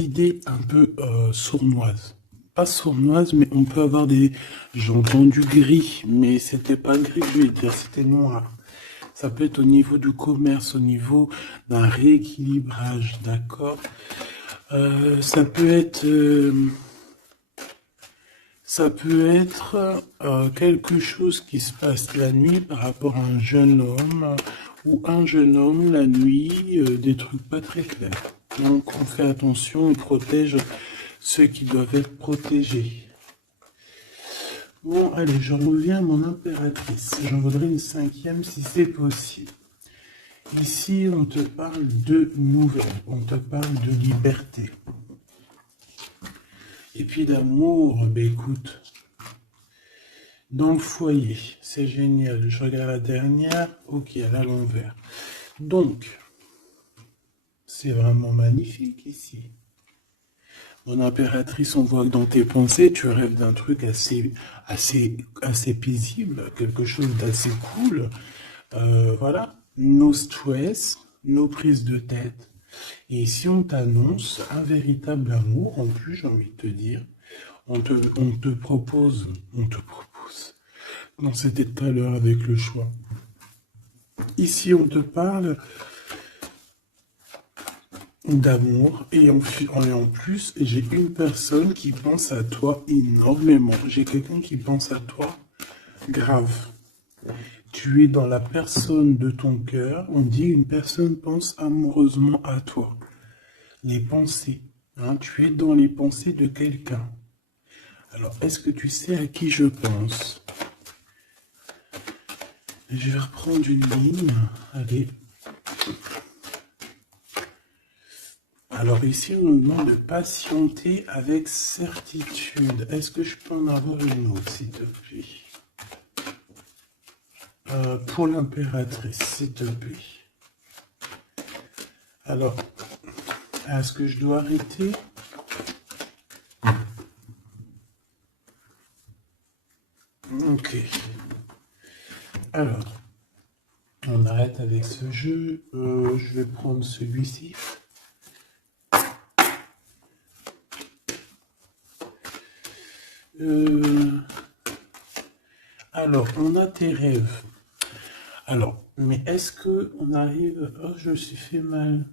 idée un peu sournoise. Pas sournoise, mais on peut avoir des... J'ai entendu gris, mais c'était pas gris, je vais dire, c'était noir. Ça peut être au niveau du commerce, au niveau d'un rééquilibrage, d'accord. Ça peut être... quelque chose qui se passe la nuit par rapport à un jeune homme ou un jeune homme la nuit, des trucs pas très clairs. Donc on fait attention, on protège ceux qui doivent être protégés. Bon, allez, j'en reviens à mon impératrice. J'en voudrais une cinquième si c'est possible. Ici, on te parle de nouvelles, on te parle de liberté. Et puis d'amour, ben écoute, dans le foyer, c'est génial. Je regarde la dernière, ok, elle a l'envers. Donc, c'est vraiment magnifique ici. Mon impératrice, on voit que dans tes pensées, tu rêves d'un truc assez paisible, quelque chose d'assez cool. Voilà, no stress, no prise de tête. Et si on t'annonce un véritable amour, en plus, j'ai envie de te dire, on te propose, non, c'était tout à l'heure avec le choix. Ici, on te parle d'amour et en plus, j'ai une personne qui pense à toi énormément. J'ai quelqu'un qui pense à toi grave. Tu es dans la personne de ton cœur. On dit une personne pense amoureusement à toi. Les pensées. Hein, tu es dans les pensées de quelqu'un. Alors, est-ce que tu sais à qui je pense? Je vais reprendre une ligne. Allez. Alors ici, on nous demande de patienter avec certitude. Est-ce que je peux en avoir une autre, s'il te plaît? Pour l'impératrice, s'il te plaît. Alors, est-ce que je dois arrêter? Ok. Alors, on arrête avec ce jeu. Je vais prendre celui-ci. Alors, on a tes rêves. Alors, mais est-ce que on arrive... Oh, je me suis fait mal.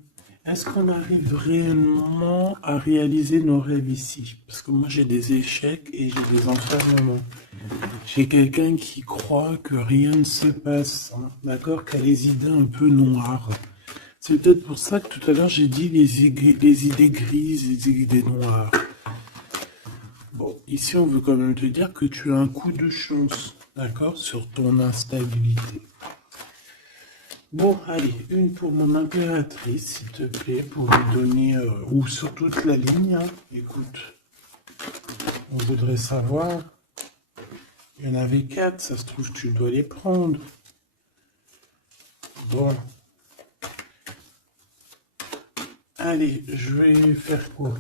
Est-ce qu'on arrive réellement à réaliser nos rêves ici? Parce que moi, j'ai des échecs et j'ai des enfermements. J'ai quelqu'un qui croit que rien ne se passe, hein, d'accord? Qui a les idées un peu noires. C'est peut-être pour ça que tout à l'heure, j'ai dit les idées grises, les idées noires. Bon, ici, on veut quand même te dire que tu as un coup de chance, d'accord? Sur ton instabilité. Bon, allez, une pour mon impératrice, s'il te plaît, pour lui donner, ou sur toute la ligne, hein. Écoute, on voudrait savoir, il y en avait 4, ça se trouve, tu dois les prendre. Bon. Allez, je vais faire quoi?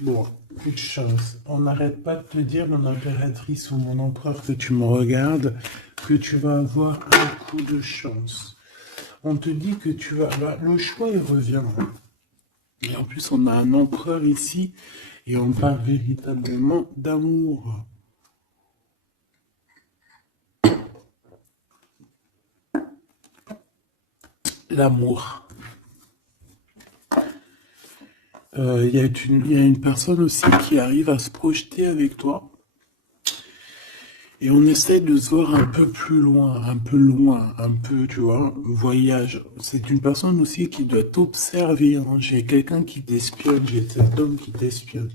Bon, coup de chance. On n'arrête pas de te dire, mon impératrice ou mon empereur, que tu me regardes, que tu vas avoir un coup de chance. On te dit que tu vas... Bah, le choix, il revient. Et en plus, on a un empereur ici, et on parle véritablement d'amour. L'amour. Il y a une personne aussi qui arrive à se projeter avec toi. Et on essaie de se voir un peu plus loin, un peu, tu vois, voyage. C'est une personne aussi qui doit t'observer, hein. J'ai quelqu'un qui t'espionne, j'ai cet homme qui t'espionne.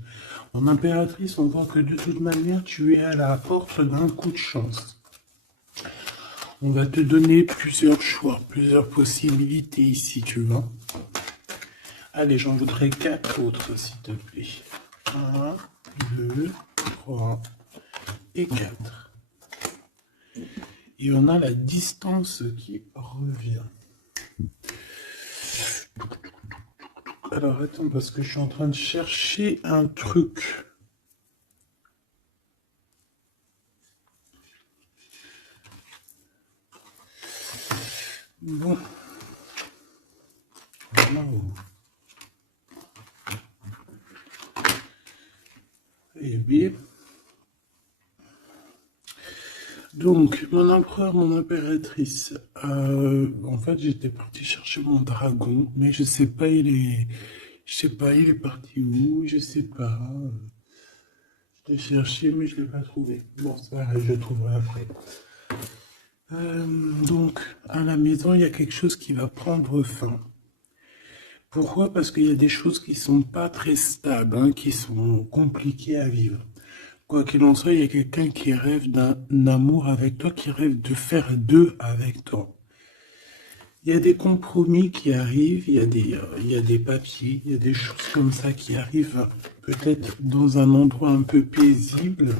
En impératrice, on voit que de toute manière, tu es à la porte d'un coup de chance. On va te donner plusieurs choix, plusieurs possibilités ici, tu vois. Allez, j'en voudrais 4 autres, s'il te plaît. 1, 2, 3 et 4. Et on a la distance qui revient. Alors attends, parce que je suis en train de chercher un truc. Bon. Wow. Et bien. Donc, mon empereur, mon impératrice. En fait, j'étais parti chercher mon dragon, mais je sais pas, il est parti où, je sais pas. Je l'ai cherché, mais je l'ai pas trouvé. Bon, ça va, je le trouverai après. Donc, à la maison, il y a quelque chose qui va prendre fin. Pourquoi? Parce qu'il y a des choses qui sont pas très stables, hein, qui sont compliquées à vivre. Quoi qu'il en soit, il y a quelqu'un qui rêve d'un amour avec toi, qui rêve de faire deux avec toi. Il y a des compromis qui arrivent, il y a des papiers, il y a des choses comme ça qui arrivent peut-être dans un endroit un peu paisible,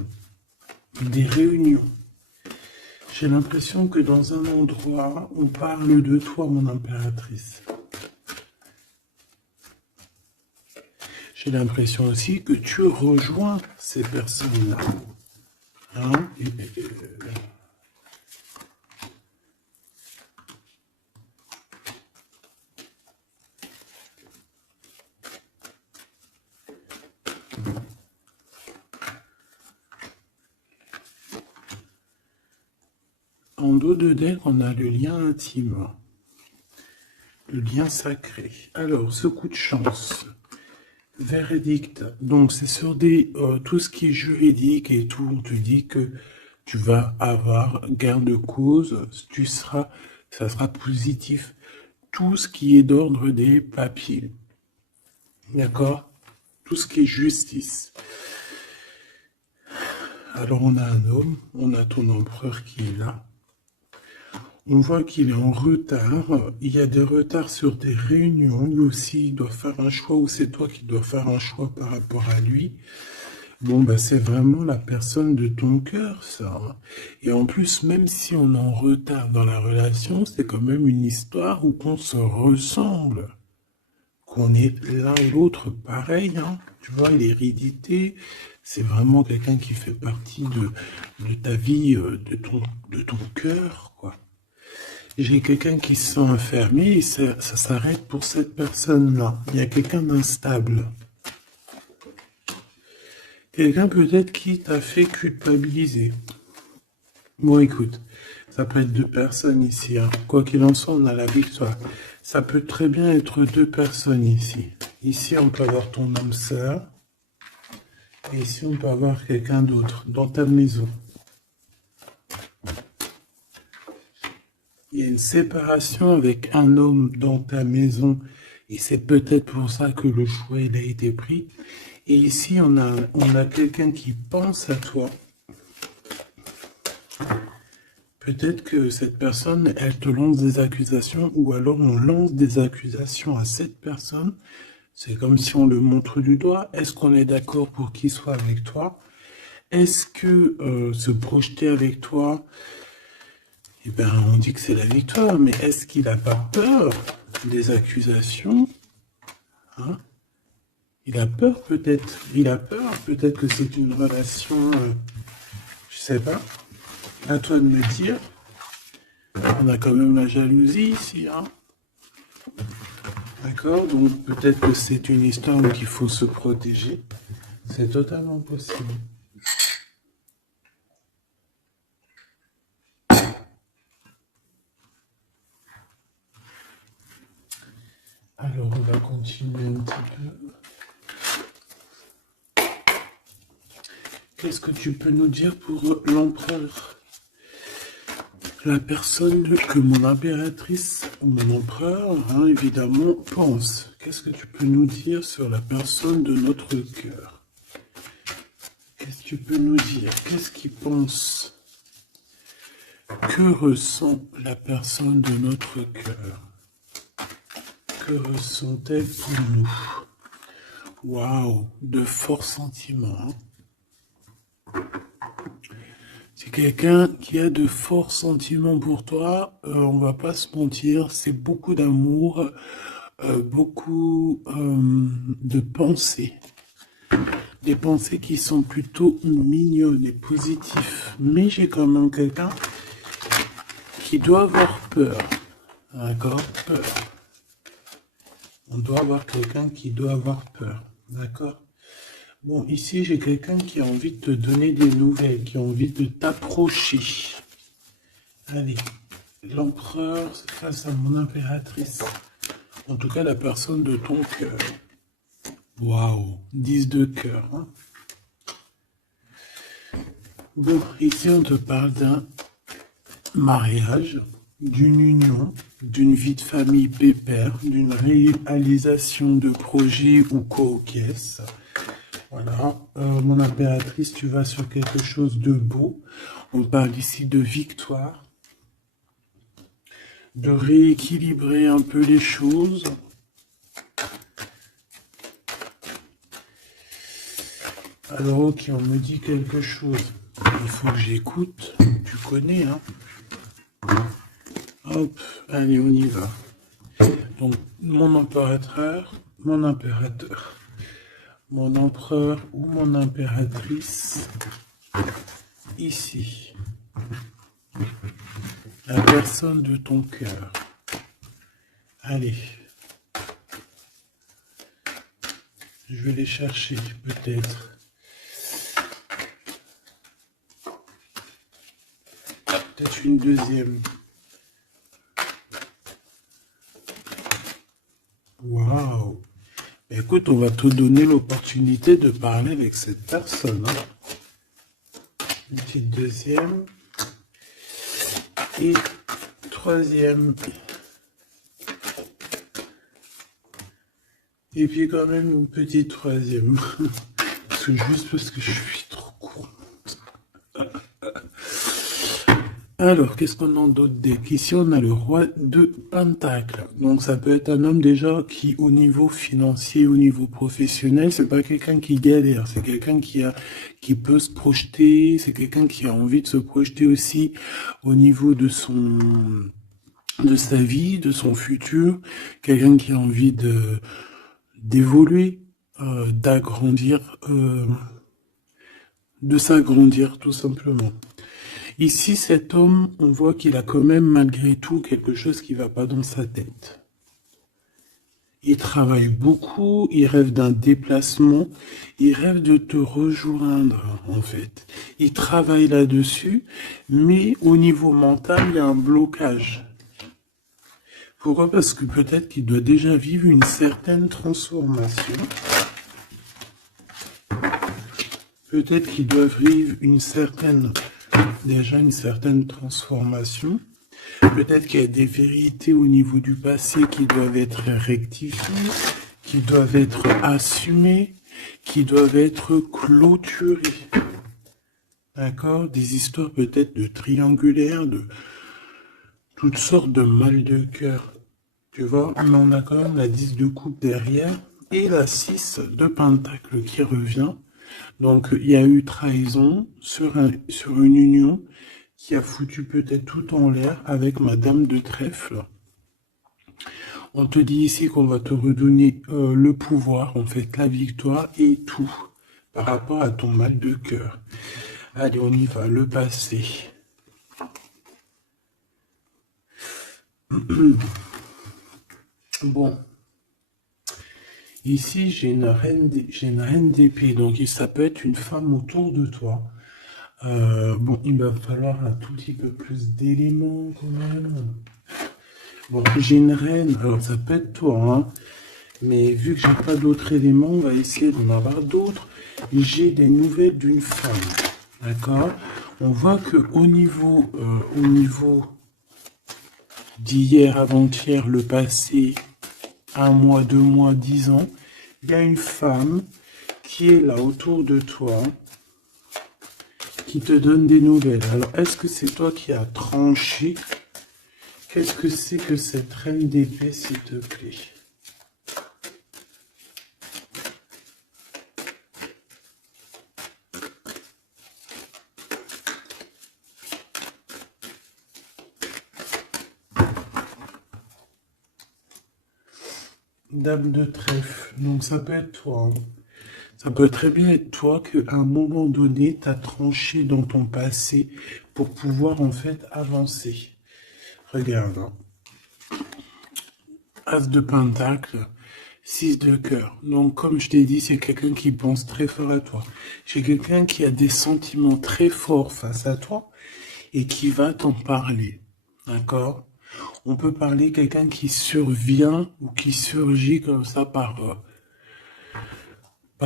des réunions. J'ai l'impression que dans un endroit, on parle de toi, mon impératrice. J'ai l'impression aussi que tu rejoins ces personnes-là. Hein? En dos de deck, on a le lien intime, le lien sacré. Alors, ce coup de chance, verdict. Donc, c'est sur tout ce qui est juridique et tout. On te dit que tu vas avoir gain de cause, ça sera positif. Tout ce qui est d'ordre des papiers. D'accord? Tout ce qui est justice. Alors, on a un homme, on a ton empereur qui est là. On voit qu'il est en retard. Il y a des retards sur des réunions. Lui aussi, il doit faire un choix ou c'est toi qui dois faire un choix par rapport à lui. Bon, bah, c'est vraiment la personne de ton cœur, ça. Et en plus, même si on est en retard dans la relation, c'est quand même une histoire où on se ressemble. Qu'on est l'un et l'autre pareil, hein. Tu vois, l'hérédité, c'est vraiment quelqu'un qui fait partie de ta vie, de ton cœur, quoi. J'ai quelqu'un qui se sent enfermé et ça s'arrête pour cette personne-là. Il y a quelqu'un d'instable. Quelqu'un peut-être qui t'a fait culpabiliser. Bon, écoute, ça peut être deux personnes ici, hein. Quoi qu'il en soit, on a la victoire. Ça peut très bien être deux personnes ici. Ici, on peut avoir ton âme sœur. Et ici, on peut avoir quelqu'un d'autre dans ta maison. Il y a une séparation avec un homme dans ta maison et c'est peut-être pour ça que le choix il a été pris. Et ici, on a quelqu'un qui pense à toi. Peut-être que cette personne, elle te lance des accusations ou alors on lance des accusations à cette personne. C'est comme si on le montre du doigt. Est-ce qu'on est d'accord pour qu'il soit avec toi? Est-ce que se projeter avec toi, eh ben, on dit que c'est la victoire, mais est-ce qu'il n'a pas peur des accusations, hein? Il a peur peut-être. Il a peur peut-être que c'est une relation, je sais pas. À toi de me dire. On a quand même la jalousie ici, hein? D'accord? Donc peut-être que c'est une histoire où il faut se protéger. C'est totalement possible. Alors, on va continuer un petit peu. Qu'est-ce que tu peux nous dire pour l'empereur? La personne que mon impératrice, ou mon empereur, hein, évidemment, pense. Qu'est-ce que tu peux nous dire sur la personne de notre cœur? Qu'est-ce que tu peux nous dire? Qu'est-ce qu'il pense? Que ressent la personne de notre cœur? Que ressent-elle pour nous? Waouh, de forts sentiments. C'est quelqu'un qui a de forts sentiments pour toi, on va pas se mentir, c'est beaucoup d'amour, beaucoup de pensées. Des pensées qui sont plutôt mignonnes et positives. Mais j'ai quand même quelqu'un qui doit avoir peur. D'accord? Peur. On doit avoir quelqu'un qui doit avoir peur. D'accord? Bon, ici, j'ai quelqu'un qui a envie de te donner des nouvelles, qui a envie de t'approcher. Allez, l'empereur face à mon impératrice. En tout cas, la personne de ton cœur. Waouh, 10 de cœur. Hein. Bon, ici, on te parle d'un mariage, d'une union, d'une vie de famille pépère, d'une réalisation de projets ou co-caisse. Voilà, mon impératrice, tu vas sur quelque chose de beau. On parle ici de victoire, de rééquilibrer un peu les choses. Alors, ok, on me dit quelque chose. Il faut que j'écoute. Tu connais, hein? Hop, allez, on y va. Donc, mon impérateur, mon empereur ou mon impératrice, ici. La personne de ton cœur. Allez. Je vais les chercher, peut-être. Peut-être une deuxième. Waouh! Écoute, on va te donner l'opportunité de parler avec cette personne. Hein. Une petite deuxième. Et troisième. Et puis quand même une petite troisième. Juste parce que je suis trop court. Alors, qu'est-ce qu'on a d'autre deck? Ici, on a le roi de Pentacle. Donc, ça peut être un homme déjà qui, au niveau financier, au niveau professionnel, c'est pas quelqu'un qui galère. C'est quelqu'un qui peut se projeter. C'est quelqu'un qui a envie de se projeter aussi au niveau de sa vie, de son futur. Quelqu'un qui a envie d'évoluer, d'agrandir, de s'agrandir, tout simplement. Ici, cet homme, on voit qu'il a quand même malgré tout quelque chose qui ne va pas dans sa tête. Il travaille beaucoup, il rêve d'un déplacement, il rêve de te rejoindre, en fait. Il travaille là-dessus, mais au niveau mental, il y a un blocage. Pourquoi? Parce que peut-être qu'il doit déjà vivre une certaine transformation. Peut-être qu'il doit vivre déjà une certaine transformation. Peut-être qu'il y a des vérités au niveau du passé qui doivent être rectifiées, qui doivent être assumées, qui doivent être clôturées. D'accord? Des histoires peut-être de triangulaires, de toutes sortes de mal de cœur. Tu vois? Mais on a quand même la 10 de coupe derrière et la 6 de pentacle qui revient. Donc, il y a eu trahison sur une union qui a foutu peut-être tout en l'air avec Madame de Trèfle. On te dit ici qu'on va te redonner le pouvoir, en fait, la victoire et tout par rapport à ton mal de cœur. Allez, on y va, le passé. Bon. Ici, j'ai une reine d'épée, donc ça peut être une femme autour de toi. Bon, il va falloir un tout petit peu plus d'éléments quand même. Bon, j'ai une reine, alors ça peut être toi, hein, mais vu que j'ai pas d'autres éléments, on va essayer d'en avoir d'autres. J'ai des nouvelles d'une femme, d'accord? On voit que au niveau d'hier, avant-hier, le passé, 1 mois, 2 mois, 10 ans, il y a une femme qui est là autour de toi, qui te donne des nouvelles. Alors, est-ce que c'est toi qui as tranché? Qu'est-ce que c'est que cette reine d'épée, s'il te plaît? Dame de trèfle. Donc, ça peut être toi. Hein. Ça peut très bien être toi qu'à un moment donné, tu as tranché dans ton passé pour pouvoir, en fait, avancer. Regarde. Hein. As de pentacle. 6 de cœur. Donc, comme je t'ai dit, c'est quelqu'un qui pense très fort à toi. C'est quelqu'un qui a des sentiments très forts face à toi et qui va t'en parler. D'accord? On peut parler quelqu'un qui survient ou qui surgit comme ça par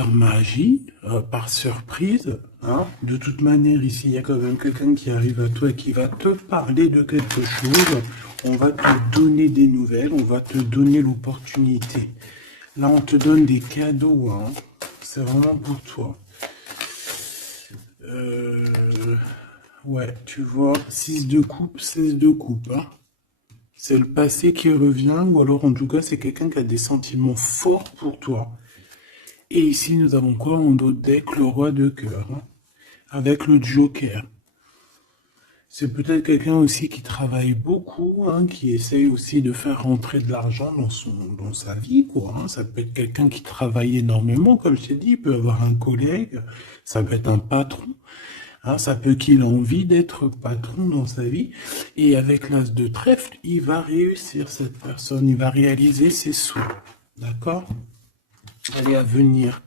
magie, par surprise. Hein. De toute manière, ici, il y a quand même quelqu'un qui arrive à toi et qui va te parler de quelque chose. On va te donner des nouvelles, on va te donner l'opportunité. Là, on te donne des cadeaux. Hein. C'est vraiment pour toi. Ouais, tu vois, 6 de coupe, 16 de coupe. Hein. C'est le passé qui revient, ou alors en tout cas, c'est quelqu'un qui a des sentiments forts pour toi. Et ici, nous avons quoi en dos de deck? Le roi de cœur, hein, avec le joker. C'est peut-être quelqu'un aussi qui travaille beaucoup, hein, qui essaye aussi de faire rentrer de l'argent dans sa vie, quoi. Hein. Ça peut être quelqu'un qui travaille énormément, comme je t'ai dit, il peut avoir un collègue, ça peut être un patron. Hein, ça peut qu'il ait envie d'être patron dans sa vie. Et avec l'as de trèfle, il va réussir, cette personne. Il va réaliser ses souhaits. D'accord? Elle est à venir.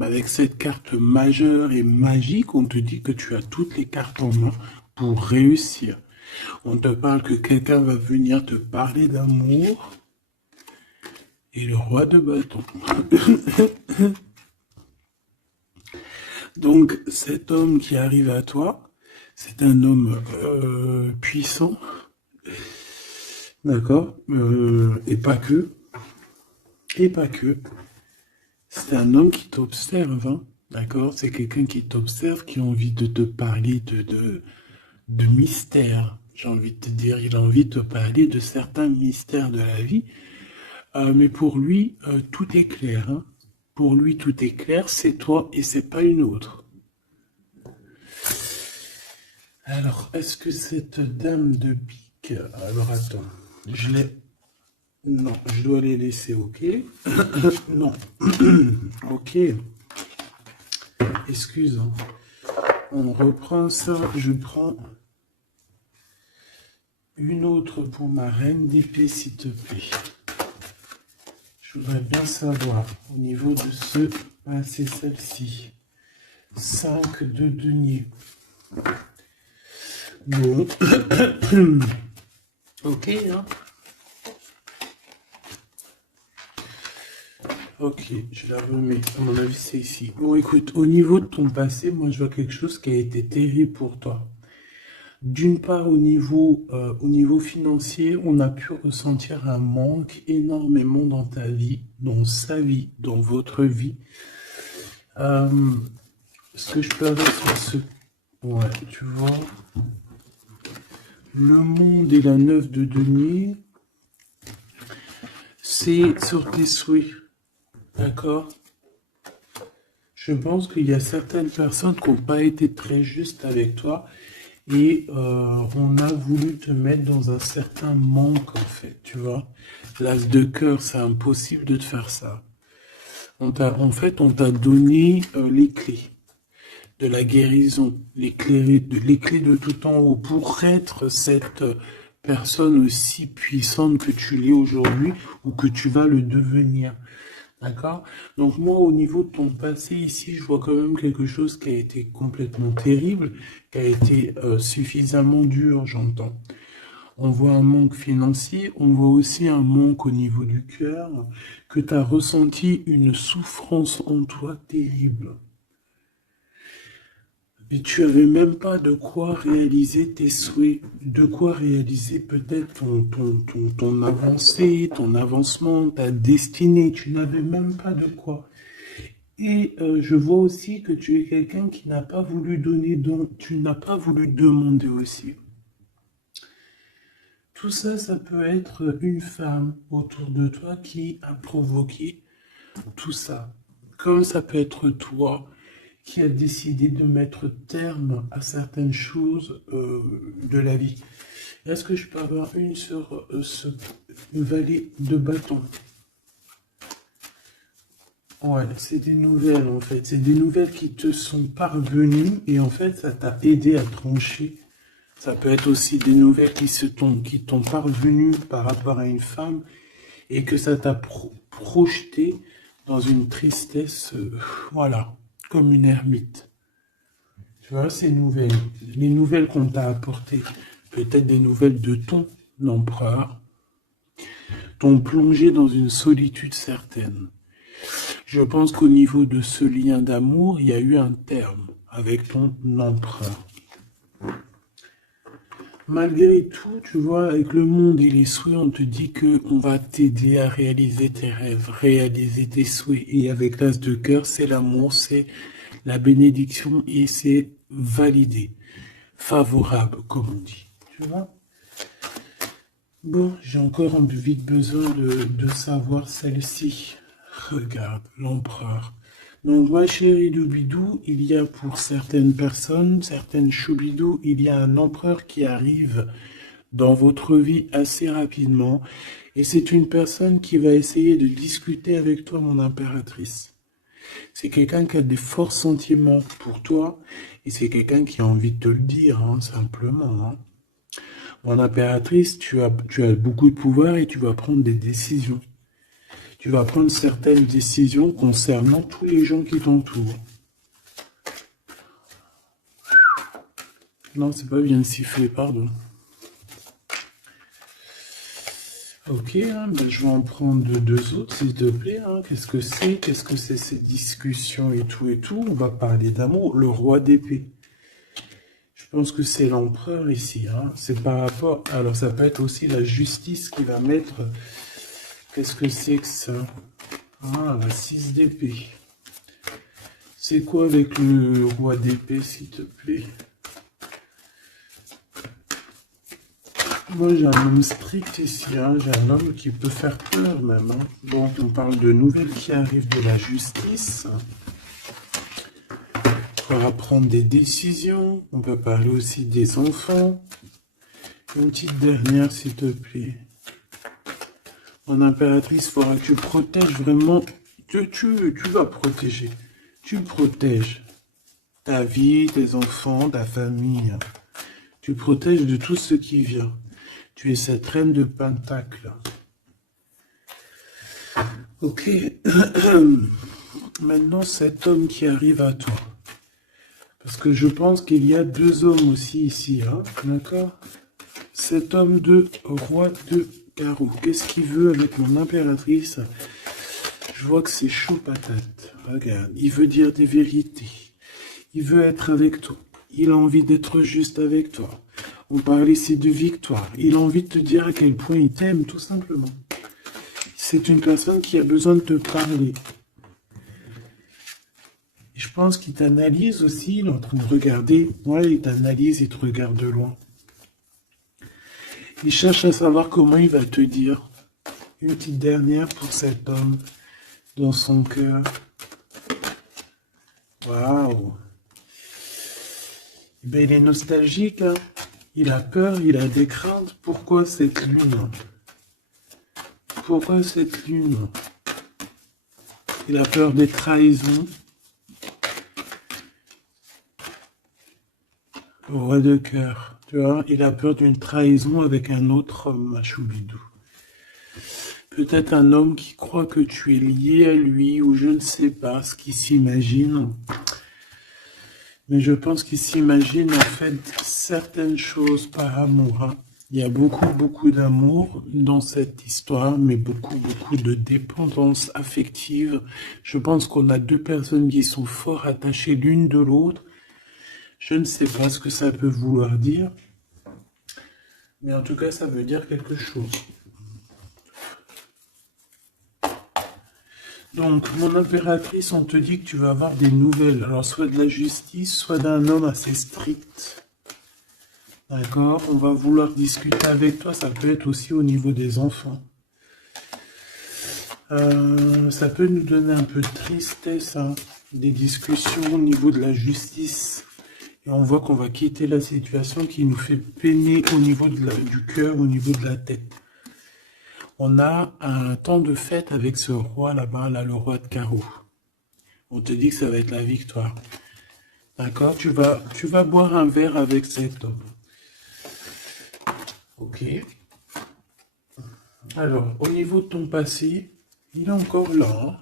Avec cette carte majeure et magique, on te dit que tu as toutes les cartes en main pour réussir. On te parle que quelqu'un va venir te parler d'amour. Et le roi de bâton. Donc, cet homme qui arrive à toi, c'est un homme puissant, d'accord, et pas que, c'est un homme qui t'observe, hein, d'accord, c'est quelqu'un qui t'observe, qui a envie de te parler de mystères, j'ai envie de te dire, il a envie de te parler de certains mystères de la vie, mais pour lui, tout est clair, hein. Pour lui, tout est clair, c'est toi et c'est pas une autre. Alors, est-ce que cette dame de pique... Alors, attends, je l'ai... Non, je dois les laisser, ok. Non. Ok. Excuse. Hein. On reprend ça, je prends une autre pour ma reine d'épée, s'il te plaît. Je voudrais bien savoir, au niveau de ce... Ah, c'est celle-ci. 5 de denier. Bon. Ok, hein. Ok, je la remets. À mon avis, c'est ici. Bon, écoute, au niveau de ton passé, moi, je vois quelque chose qui a été terrible pour toi. D'une part, au niveau financier, on a pu ressentir un manque énormément dans ta vie, dans sa vie, dans votre vie. Ce que je peux avoir sur ce... Ouais, tu vois. Le monde et la 9 de denier, c'est sur tes souhaits. D'accord? Je pense qu'il y a certaines personnes qui n'ont pas été très justes avec toi et on a voulu te mettre dans un certain manque, en fait, tu vois. L'as de cœur, c'est impossible de te faire ça. On t'a donné les clés de la guérison, les clés de tout en haut pour être cette personne aussi puissante que tu l'es aujourd'hui ou que tu vas le devenir. D'accord? Donc moi, au niveau de ton passé ici, je vois quand même quelque chose qui a été complètement terrible, qui a été suffisamment dur, j'entends. On voit un manque financier, on voit aussi un manque au niveau du cœur, que tu as ressenti une souffrance en toi terrible. Et tu avais même pas de quoi réaliser tes souhaits, de quoi réaliser peut-être ton avancée, ton avancement, ta destinée. Tu n'avais même pas de quoi. Et je vois aussi que tu es quelqu'un qui n'a pas voulu donner, donc tu n'as pas voulu demander aussi. Tout ça, ça peut être une femme autour de toi qui a provoqué tout ça. Comme ça peut être toi qui a décidé de mettre terme à certaines choses de la vie. Est-ce que je peux avoir une sur ce valet de bâton? Ouais, c'est des nouvelles en fait. C'est des nouvelles qui te sont parvenues et en fait, ça t'a aidé à trancher. Ça peut être aussi des nouvelles qui t'ont parvenues par rapport à une femme et que ça t'a projeté dans une tristesse, voilà, comme une ermite. Tu vois, ces nouvelles, les nouvelles qu'on t'a apportées, peut-être des nouvelles de ton empereur, t'ont plongé dans une solitude certaine. Je pense qu'au niveau de ce lien d'amour, il y a eu un terme avec ton empereur. Malgré tout, tu vois, avec le monde et les souhaits, on te dit que on va t'aider à réaliser tes rêves, réaliser tes souhaits. Et avec l'as de cœur, c'est l'amour, c'est la bénédiction et c'est validé, favorable, comme on dit. Tu vois? Bon, j'ai encore vite besoin de savoir celle-ci. Regarde, l'empereur. Donc, ma chérie Doubidou, il y a pour certaines personnes, certaines choubidou, il y a un empereur qui arrive dans votre vie assez rapidement. Et c'est une personne qui va essayer de discuter avec toi, mon impératrice. C'est quelqu'un qui a des forts sentiments pour toi. Et c'est quelqu'un qui a envie de te le dire, hein, simplement. Hein. Mon impératrice, tu as beaucoup de pouvoir et tu vas prendre des décisions. Tu vas prendre certaines décisions concernant tous les gens qui t'entourent. Non, c'est pas bien sifflé, pardon. Ok, hein, ben je vais en prendre deux autres, s'il te plaît. Hein. Qu'est-ce que c'est? Qu'est-ce que c'est ces discussions et tout? On va parler d'amour. Le roi d'épée. Je pense que c'est l'empereur ici. Hein. C'est par rapport... Alors, ça peut être aussi la justice qui va mettre... Qu'est-ce que c'est que ça? Ah, la 6 d'épée. C'est quoi avec le roi d'épée, s'il te plaît? Moi, j'ai un homme strict ici. Hein. J'ai un homme qui peut faire peur, même. Hein. Bon, on parle de nouvelles qui arrivent de la justice. On va prendre des décisions. On peut parler aussi des enfants. Une petite dernière, s'il te plaît. Mon impératrice, il faudra que tu protèges vraiment. Tu vas protéger. Tu protèges ta vie, tes enfants, ta famille. Tu protèges de tout ce qui vient. Tu es cette reine de Pentacle. Ok. Maintenant, cet homme qui arrive à toi. Parce que je pense qu'il y a deux hommes aussi ici. Hein, d'accord? Cet homme de roi de carreau. Qu'est-ce qu'il veut avec mon impératrice? Je vois que c'est chaud patate. Regarde, il veut dire des vérités. Il veut être avec toi. Il a envie d'être juste avec toi. On parle ici de victoire. Il a envie de te dire à quel point il t'aime, tout simplement. C'est une personne qui a besoin de te parler. Et je pense qu'il t'analyse aussi. Il est en train de regarder. Ouais, il t'analyse, il te regarde de loin. Il cherche à savoir comment il va te dire. Une petite dernière pour cet homme dans son cœur. Waouh! Ben, il est nostalgique, hein. Il a peur, il a des craintes. Pourquoi cette lune? Pourquoi cette lune? Il a peur des trahisons. Roi de cœur, tu vois, il a peur d'une trahison avec un autre homme, Choubidou. Peut-être un homme qui croit que tu es lié à lui, ou je ne sais pas ce qu'il s'imagine. Mais je pense qu'il s'imagine en fait certaines choses par amour. Hein. Il y a beaucoup d'amour dans cette histoire, mais beaucoup de dépendance affective. Je pense qu'on a deux personnes qui sont fort attachées l'une de l'autre. Je ne sais pas ce que ça peut vouloir dire, mais en tout cas, ça veut dire quelque chose. Donc, mon impératrice, on te dit que tu vas avoir des nouvelles. Alors, soit de la justice, soit d'un homme assez strict. D'accord? On va vouloir discuter avec toi. Ça peut être aussi au niveau des enfants. Ça peut nous donner un peu de tristesse, hein, des discussions au niveau de la justice. Et on voit qu'on va quitter la situation qui nous fait peiner au niveau du cœur, au niveau de la tête. On a un temps de fête avec ce roi là-bas, là, le roi de carreau. On te dit que ça va être la victoire. D'accord? Tu vas boire un verre avec cet homme. Ok. Alors, au niveau de ton passé, il est encore là, hein.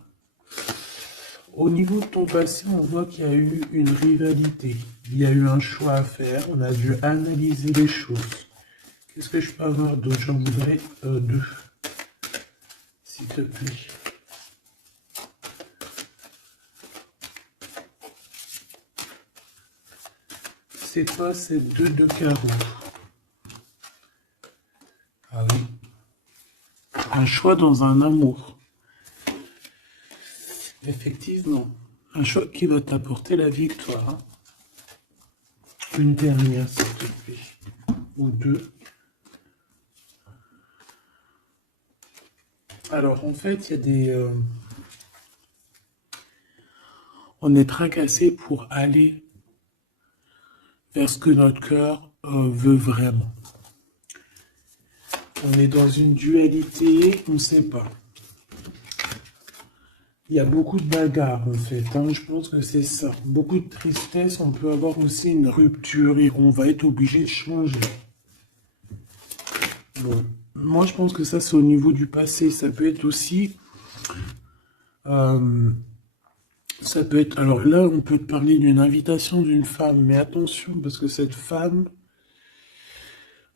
Au niveau de ton passé, on voit qu'il y a eu une rivalité. Il y a eu un choix à faire. On a dû analyser les choses. Qu'est-ce que je peux avoir d'autre? J'en voudrais deux, s'il te plaît. C'est quoi ces deux de carreau? Ah oui. Un choix dans un amour. Effectivement. Un choix qui va t'apporter la victoire. Une dernière, s'il te plaît. Ou deux. Alors, en fait, il y a des... on est tracassé pour aller vers ce que notre cœur veut vraiment. On est dans une dualité, on ne sait pas. Il y a beaucoup de bagarres en fait, hein. Je pense que c'est ça. Beaucoup de tristesse, on peut avoir aussi une rupture et on va être obligé de changer. Bon. Moi je pense que ça c'est au niveau du passé, ça peut être aussi... ça peut être... Alors là on peut te parler d'une invitation d'une femme, mais attention parce que cette femme...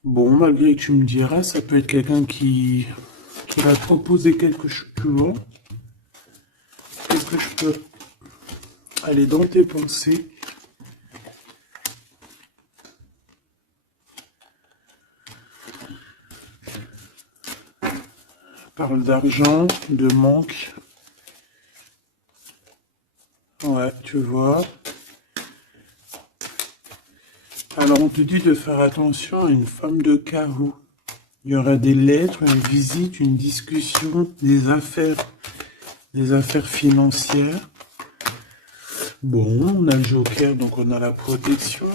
Bon, malgré que tu me diras, ça peut être quelqu'un qui va te proposer quelque chose. Qu'est-ce que je peux aller dans tes pensées? Parle d'argent, de manque. Ouais, tu vois. Alors on te dit de faire attention à une femme de carreau. Il y aura des lettres, une visite, une discussion, des affaires financières. Bon, on a le joker, donc on a la protection.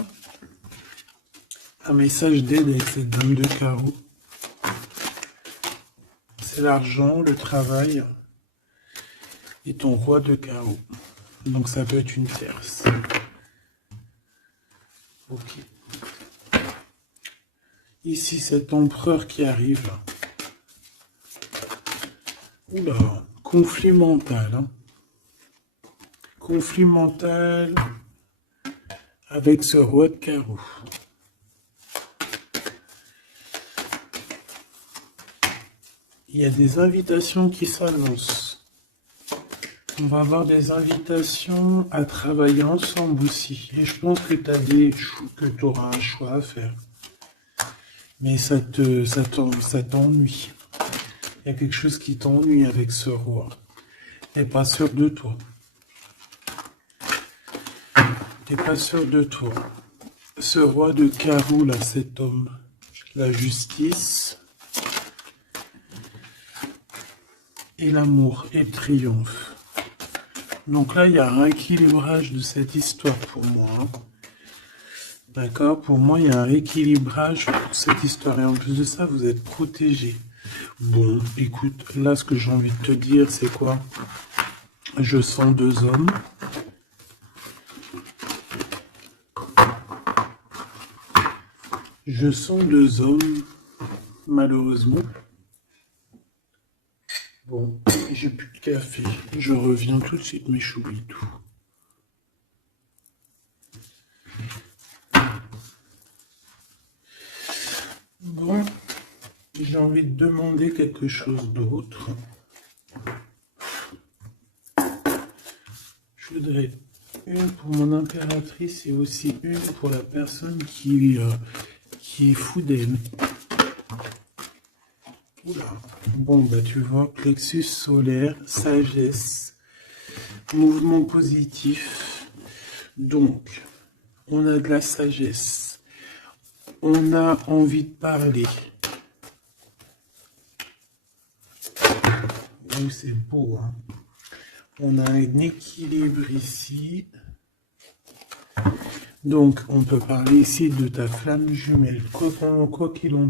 Un message d'aide avec cette dame de carreau. C'est l'argent, le travail et ton roi de carreau. Donc ça peut être une tierce. Ok. Ici, cet empereur qui arrive. Oula, conflit mental. Hein. Conflit mental avec ce roi de carreau. Il y a des invitations qui s'annoncent. On va avoir des invitations à travailler ensemble aussi. Et je pense que tu auras un choix à faire. Mais ça t'ennuie. Il y a quelque chose qui t'ennuie avec ce roi. T'es pas sûr de toi. T'es pas sûr de toi. Ce roi de carreau, là, cet homme. La justice. Et l'amour et le triomphe. Donc là, il y a un rééquilibrage de cette histoire pour moi. D'accord? Pour moi, il y a un rééquilibrage pour cette histoire. Et en plus de ça, vous êtes protégés. Bon, écoute, là, ce que j'ai envie de te dire, c'est quoi? Je sens deux hommes. Je sens deux hommes, malheureusement. Bon, j'ai plus de café. Je reviens tout de suite, mes choubitou. Bon, j'ai envie de demander quelque chose d'autre. Je voudrais une pour mon impératrice et aussi une pour la personne qui est fou d'elle. Oula. Bon, bah tu vois, plexus solaire, sagesse, mouvement positif. Donc, on a de la sagesse. On a envie de parler. Oui, c'est beau, hein. On a un équilibre ici. Donc, on peut parler ici de ta flamme jumelle. Quoi qu'il en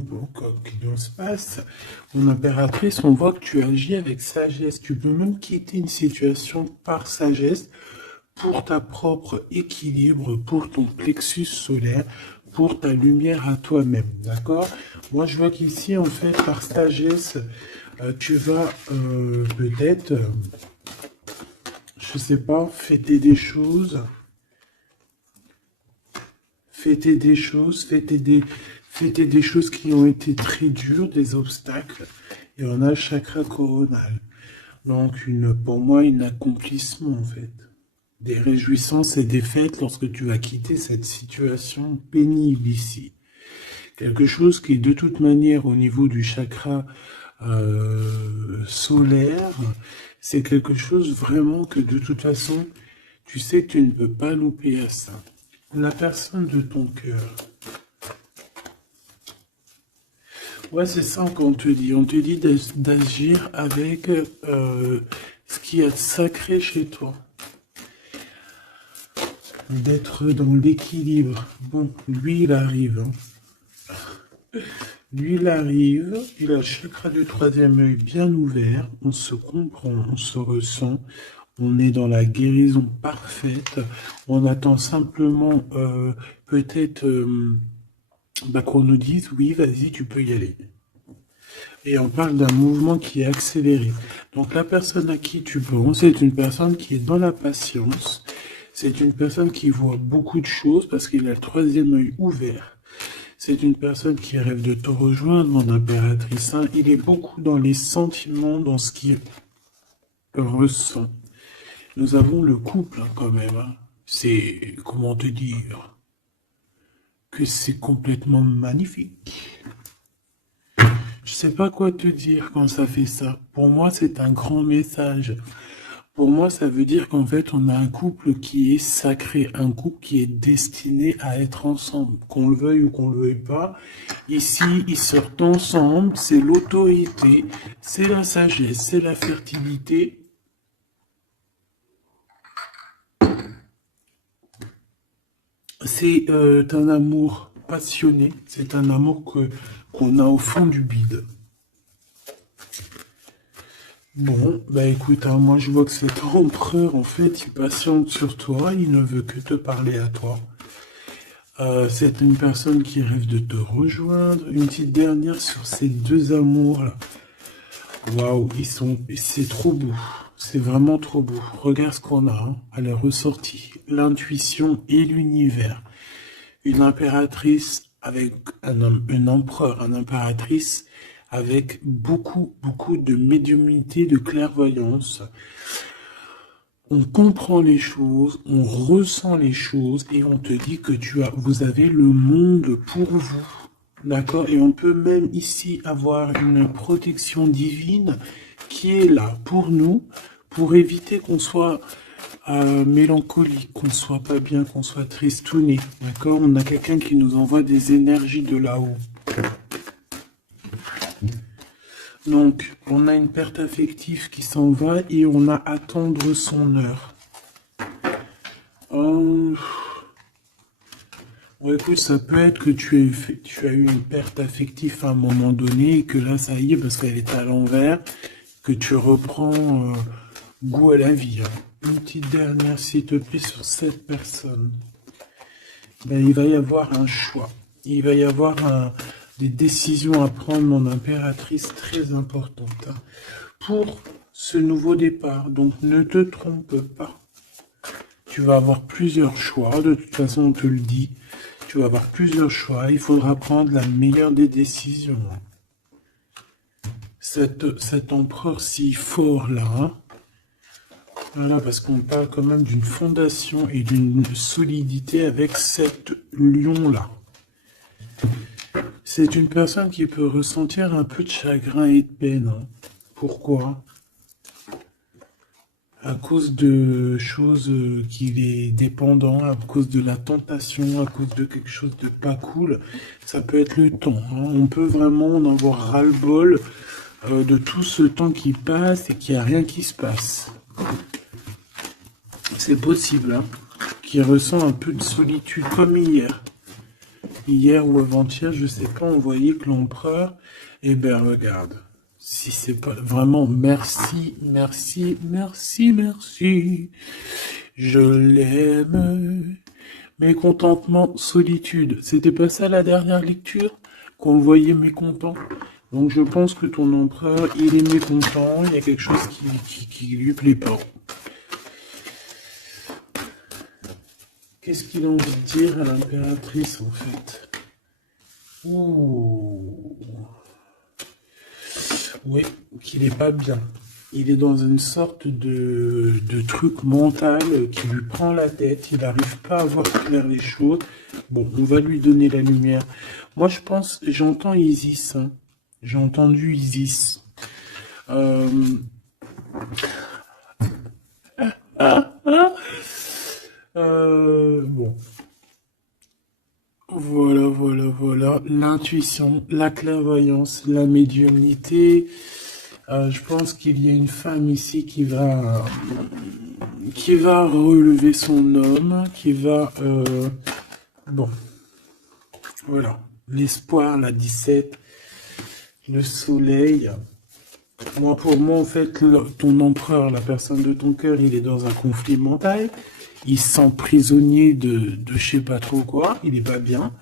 se passe, mon impératrice, on voit que tu agis avec sagesse. Tu peux même quitter une situation par sagesse pour ta propre équilibre, pour ton plexus solaire, pour ta lumière à toi-même, d'accord? Moi, je vois qu'ici, en fait, par sagesse, tu vas peut-être, je sais pas, fêter des choses, fêter des choses qui ont été très dures, des obstacles, et on a le chakra coronal. Donc, pour moi, un accomplissement, en fait. Des réjouissances et des fêtes lorsque tu vas quitter cette situation pénible ici. Quelque chose qui, de toute manière, au niveau du chakra solaire, c'est quelque chose vraiment que, de toute façon, tu sais que tu ne peux pas louper à ça. La personne de ton cœur. Ouais, c'est ça qu'on te dit. On te dit d'agir avec ce qui est sacré chez toi. D'être dans l'équilibre. Bon, lui, il arrive. Hein. Lui, il arrive. Il a le chakra du troisième œil bien ouvert. On se comprend, on se ressent. On est dans la guérison parfaite. On attend simplement peut-être qu'on nous dise, oui, vas-y, tu peux y aller. Et on parle d'un mouvement qui est accéléré. Donc la personne à qui tu penses, c'est une personne qui est dans la patience. C'est une personne qui voit beaucoup de choses parce qu'il a le troisième œil ouvert. C'est une personne qui rêve de te rejoindre, mon impératrice. Hein. Il est beaucoup dans les sentiments, dans ce qu'il ressent. Nous avons le couple hein, quand même. Hein. C'est, comment te dire, que c'est complètement magnifique. Je sais pas quoi te dire quand ça fait ça. Pour moi, c'est un grand message. Pour moi, ça veut dire qu'en fait, on a un couple qui est sacré, un couple qui est destiné à être ensemble, qu'on le veuille ou qu'on le veuille pas. Ici, ils sortent ensemble, c'est l'autorité, c'est la sagesse, c'est la fertilité. C'est un amour passionné, c'est un amour qu'on a au fond du bide. Bon, bah écoute, hein, moi je vois que cet empereur, en fait, il patiente sur toi, il ne veut que te parler à toi. C'est une personne qui rêve de te rejoindre. Une petite dernière sur ces deux amours-là. Waouh, c'est trop beau. C'est vraiment trop beau. Regarde ce qu'on a hein, à la ressortie. L'intuition et l'univers. Une impératrice avec un empereur, une impératrice avec beaucoup de médiumnité, de clairvoyance. On comprend les choses, on ressent les choses et on te dit que vous avez le monde pour vous. D'accord? Et on peut même ici avoir une protection divine qui est là pour nous, pour éviter qu'on soit mélancolique, qu'on soit pas bien, qu'on soit tristouné. D'accord? On a quelqu'un qui nous envoie des énergies de là-haut. Donc, on a une perte affective qui s'en va et on a à attendre son heure. Ouais, écoute, ça peut être que tu as eu une perte affective à un moment donné et que là, ça y est, parce qu'elle est à l'envers, que tu reprends goût à la vie. Hein. Une petite dernière, s'il te plaît, sur cette personne. Ben, il va y avoir un choix. Il va y avoir des décisions à prendre, mon impératrice, très importantes. Hein, pour ce nouveau départ. Donc, ne te trompe pas. Tu vas avoir plusieurs choix. De toute façon, on te le dit. Tu vas avoir plusieurs choix. Il faudra prendre la meilleure des décisions. Cet empereur si fort là. Hein, voilà, parce qu'on parle quand même d'une fondation et d'une solidité avec cet lion-là. C'est une personne qui peut ressentir un peu de chagrin et de peine. Hein. Pourquoi? À cause de choses qu'il est dépendant, à cause de la tentation, à cause de quelque chose de pas cool. Ça peut être le temps. Hein. On peut vraiment en avoir ras-le-bol de tout ce temps qui passe et qu'il n'y a rien qui se passe. C'est possible, hein, qu'il ressent un peu de solitude, comme hier. Hier ou avant-hier, je sais pas, on voyait que l'empereur, eh ben regarde, si c'est pas vraiment merci, merci, merci, merci, je l'aime, Mécontentement, solitude. C'était pas ça la dernière lecture? Qu'on le voyait mécontent. Donc je pense que ton empereur, il est mécontent, il y a quelque chose qui lui plaît pas. Qu'est-ce qu'il a envie de dire à l'impératrice en fait? Ouh. Oui, qu'il est pas bien. Il est dans une sorte de truc mental qui lui prend la tête. Il n'arrive pas à voir clair les choses. Bon, on va lui donner la lumière. Moi, je pense, j'entends Isis. Hein. J'ai entendu Isis. Euh... Bon. Voilà. L'intuition, la clairvoyance, la médiumnité. Je pense qu'il y a une femme ici qui va relever son homme, qui va... bon, voilà. L'espoir, la 17, le soleil. Moi, pour moi, en fait, ton empereur, la personne de ton cœur, il est dans un conflit mental. Il se sent prisonnier de je sais pas trop quoi. Il est pas bien.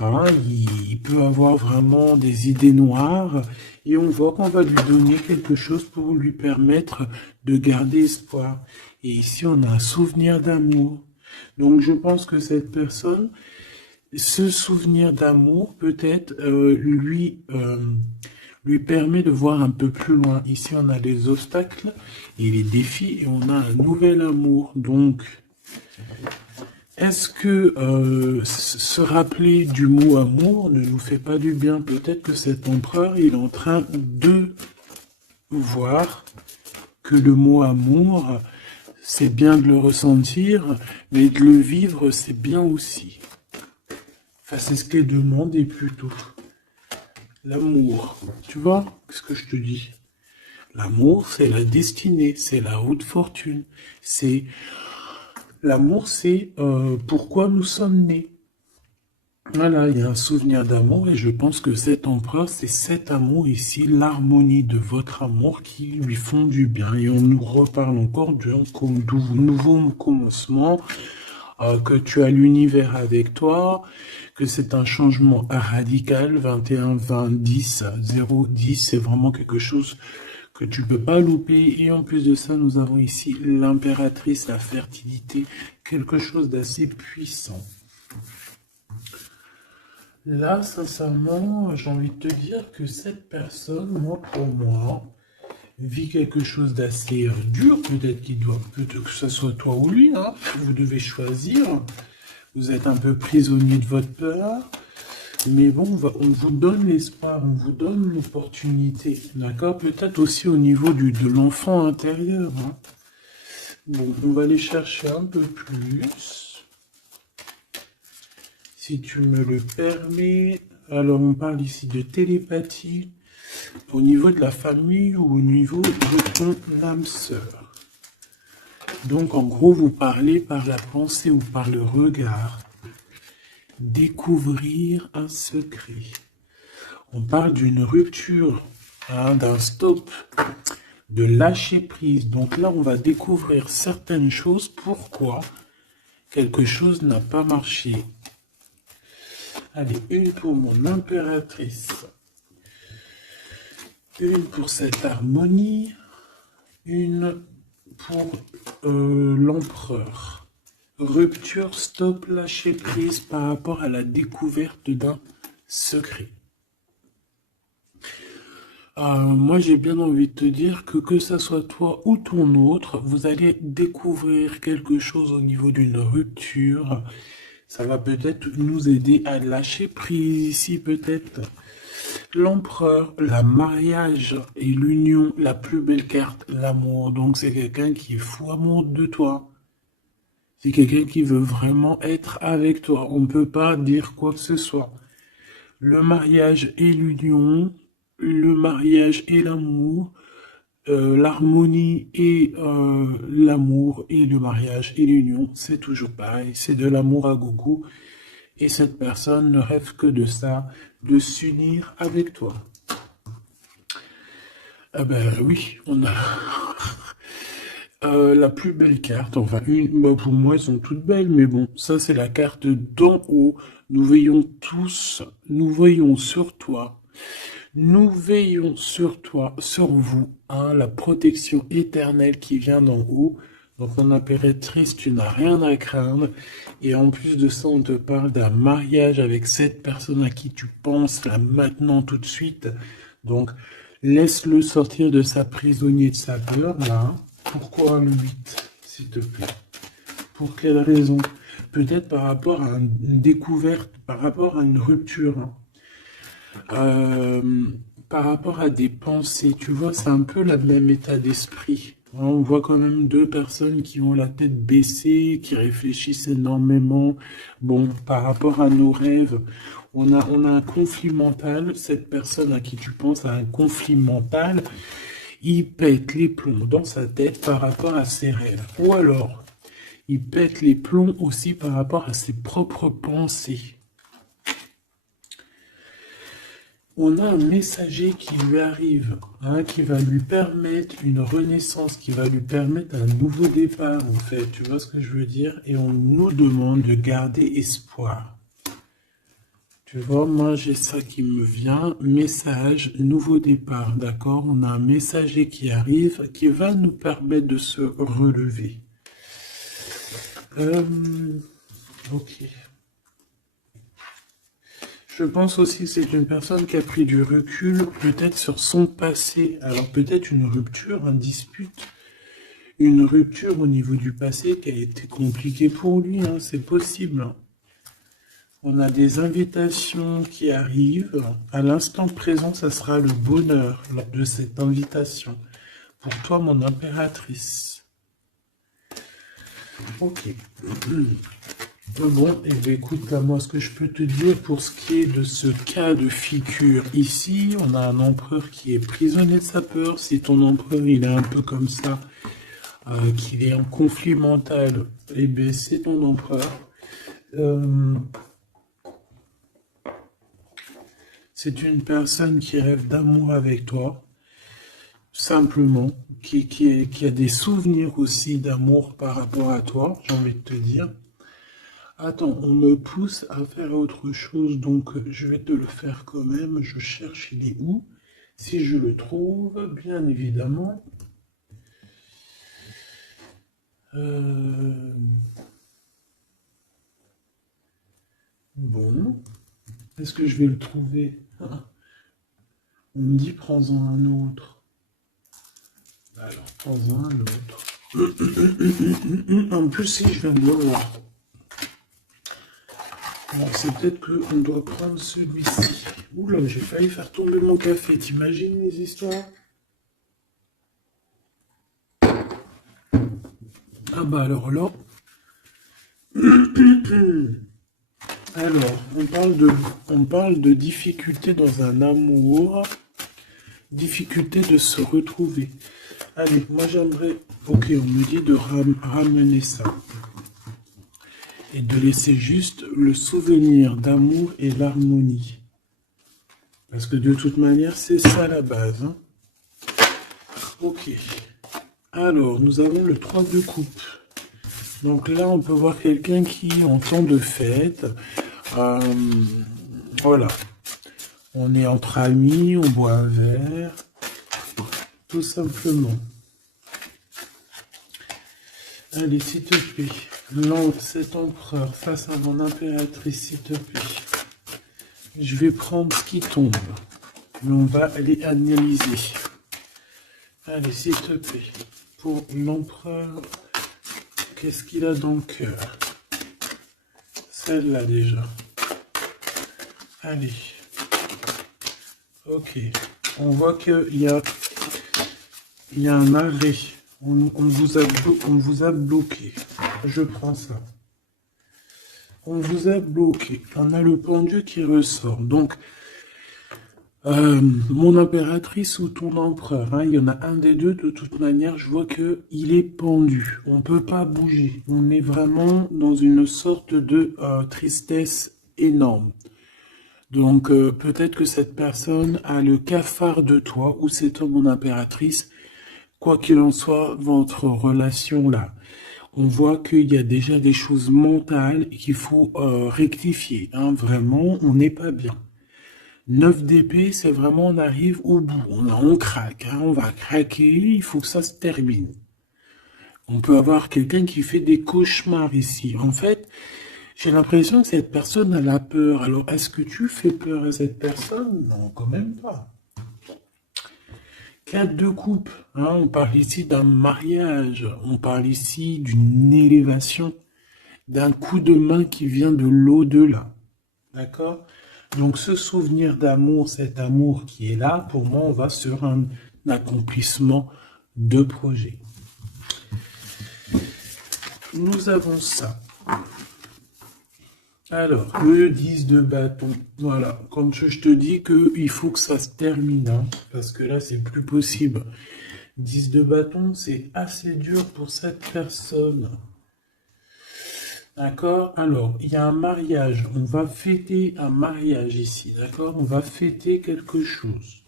Hein, il peut avoir vraiment des idées noires. Et on voit qu'on va lui donner quelque chose pour lui permettre de garder espoir. Et ici, on a un souvenir d'amour. Donc, je pense que cette personne, ce souvenir d'amour, peut-être, lui permet de voir un peu plus loin. Ici, on a les obstacles et les défis et on a un nouvel amour. Donc, est-ce que se rappeler du mot amour ne nous fait pas du bien? Peut-être que cet empereur, il est en train de voir que le mot amour, c'est bien de le ressentir, mais de le vivre, c'est bien aussi. Enfin, c'est ce qu'est demandé plutôt. L'amour. Tu vois ce que je te dis? L'amour, c'est la destinée, c'est la haute fortune. C'est l'amour, c'est pourquoi nous sommes nés. Voilà, il y a un souvenir d'amour et je pense que cet empereur, c'est cet amour ici, l'harmonie de votre amour qui lui font du bien. Et on nous reparle encore d'un nouveau commencement, que tu as l'univers avec toi, que c'est un changement radical, 21, 20, 10, 0, 10, c'est vraiment quelque chose que tu peux pas louper. Et en plus de ça, nous avons ici l'impératrice, la fertilité, quelque chose d'assez puissant. Là, sincèrement, j'ai envie de te dire que cette personne, pour moi, vit quelque chose d'assez dur. Peut-être que ce soit toi ou lui, hein. Vous devez choisir. Vous êtes un peu prisonnier de votre peur. Mais bon, on vous donne l'espoir, on vous donne l'opportunité. D'accord? Peut-être aussi au niveau de l'enfant intérieur. Hein. Bon, on va aller chercher un peu plus. Si tu me le permets, alors on parle ici de télépathie au niveau de la famille ou au niveau de ton âme sœur. Donc en gros, vous parlez par la pensée ou par le regard. Découvrir un secret. On parle d'une rupture, hein, d'un stop, de lâcher prise. Donc là, on va découvrir certaines choses. Pourquoi quelque chose n'a pas marché. Allez, une pour mon impératrice. Une pour cette harmonie. Une pour l'empereur. Rupture, stop, lâcher prise par rapport à la découverte d'un secret. Moi, j'ai bien envie de te dire que ça soit toi ou ton autre, vous allez découvrir quelque chose au niveau d'une rupture. Ça va peut-être nous aider à lâcher prise ici, peut-être. L'empereur, le mariage et l'union, la plus belle carte, l'amour. Donc, c'est quelqu'un qui est fou amoureux de toi. C'est quelqu'un qui veut vraiment être avec toi. On ne peut pas dire quoi que ce soit. Le mariage et l'union, le mariage et l'amour, l'harmonie et l'amour et le mariage et l'union, c'est toujours pareil. C'est de l'amour à gogo. Et cette personne ne rêve que de ça, de s'unir avec toi. Ah ben oui, on a... La plus belle carte, enfin, pour moi, elles sont toutes belles, mais bon, ça, c'est la carte d'en haut. Nous veillons tous, nous voyons sur toi, nous veillons sur toi, sur vous, hein, la protection éternelle qui vient d'en haut. Donc, mon impératrice, tu n'as rien à craindre. Et en plus de ça, on te parle d'un mariage avec cette personne à qui tu penses, là, maintenant, tout de suite. Donc, laisse-le sortir de sa prisonnier de sa peur, là, hein. Pourquoi le 8, s'il te plaît? Pour quelle raison? Peut-être par rapport à une découverte, par rapport à une rupture, hein. Euh, Par rapport à des pensées, tu vois, c'est un peu le même état d'esprit. On voit quand même deux personnes qui ont la tête baissée, qui réfléchissent énormément. Bon, par rapport à nos rêves, on a un conflit mental. Cette personne à qui tu penses a un conflit mental. Il pète les plombs dans sa tête par rapport à ses rêves. Ou alors, il pète les plombs aussi par rapport à ses propres pensées. On a un messager qui lui arrive, hein, qui va lui permettre une renaissance, qui va lui permettre un nouveau départ, en fait. Tu vois ce que je veux dire? Et on nous demande de garder espoir. Tu vois, moi j'ai ça qui me vient, message, nouveau départ, d'accord? On a un messager qui arrive, qui va nous permettre de se relever. Ok. Je pense aussi que c'est une personne qui a pris du recul, peut-être sur son passé. Alors peut-être une rupture, une dispute, une rupture au niveau du passé qui a été compliquée pour lui, hein, c'est possible, hein. On a des invitations qui arrivent. À l'instant présent, ça sera le bonheur lors de cette invitation. Pour toi, mon impératrice. Ok. Bon, et bien écoute, là, moi, ce que je peux te dire pour ce qui est de ce cas de figure ici, on a un empereur qui est prisonnier de sa peur. Si ton empereur, il est un peu comme ça, qu'il est en conflit mental, eh bien, c'est ton empereur. C'est une personne qui rêve d'amour avec toi, simplement, qui a des souvenirs aussi d'amour par rapport à toi, j'ai envie de te dire. Attends, on me pousse à faire autre chose, donc je vais te le faire quand même. Je cherche, il est où? Si je le trouve, bien évidemment. Euh, Bon, est-ce que je vais le trouver? On me dit prends-en un autre. Alors, prends-en un autre. En plus, si je viens de le voir. Alors, c'est peut-être qu'on doit prendre celui-ci. Oula, j'ai failli faire tomber mon café. T'imagines les histoires? Ah bah alors là. Alors, on parle de difficulté dans un amour, difficulté de se retrouver. Allez, moi j'aimerais, ok, on me dit de ramener ça. Et de laisser juste le souvenir d'amour et l'harmonie. Parce que de toute manière, c'est ça la base, hein. Ok. Alors, nous avons le 3 de coupe. Donc là, on peut voir quelqu'un qui, en temps de fête, voilà. On est entre amis, on boit un verre, tout simplement. Allez, s'il te plaît, lance cet empereur face à mon impératrice, s'il te plaît. Je vais prendre ce qui tombe. Mais on va aller analyser. Allez, s'il te plaît, pour l'empereur, qu'est-ce qu'il a dans le cœur? Celle-là déjà. Allez. Ok. On voit qu'il y a un arrêt. On vous a bloqué. Je prends ça. On vous a bloqué. On a le pendu qui ressort. Donc, mon impératrice ou ton empereur, hein, il y en a un des deux. De toute manière, je vois que il est pendu. On ne peut pas bouger. On est vraiment dans une sorte de tristesse énorme. Donc, peut-être que cette personne a le cafard de toi, ou cet homme, mon impératrice, quoi qu'il en soit, votre relation là, on voit qu'il y a déjà des choses mentales qu'il faut rectifier. Hein. Vraiment, on n'est pas bien. 9 d'épée, c'est vraiment, on arrive au bout. On craque, hein, on va craquer, il faut que ça se termine. On peut avoir quelqu'un qui fait des cauchemars ici. En fait, j'ai l'impression que cette personne a la peur. Alors, est-ce que tu fais peur à cette personne? Non, quand même pas. 4 de coupe, hein, on parle ici d'un mariage, on parle ici d'une élévation, d'un coup de main qui vient de l'au-delà. D'accord? Donc ce souvenir d'amour, cet amour qui est là, pour moi, on va sur un accomplissement de projet. Nous avons ça. Alors, le 10 de bâton. Voilà, comme je te dis qu'il faut que ça se termine, hein, parce que là, c'est plus possible. 10 de bâton, c'est assez dur pour cette personne. D'accord? Alors, il y a un mariage. On va fêter un mariage ici, d'accord? On va fêter quelque chose.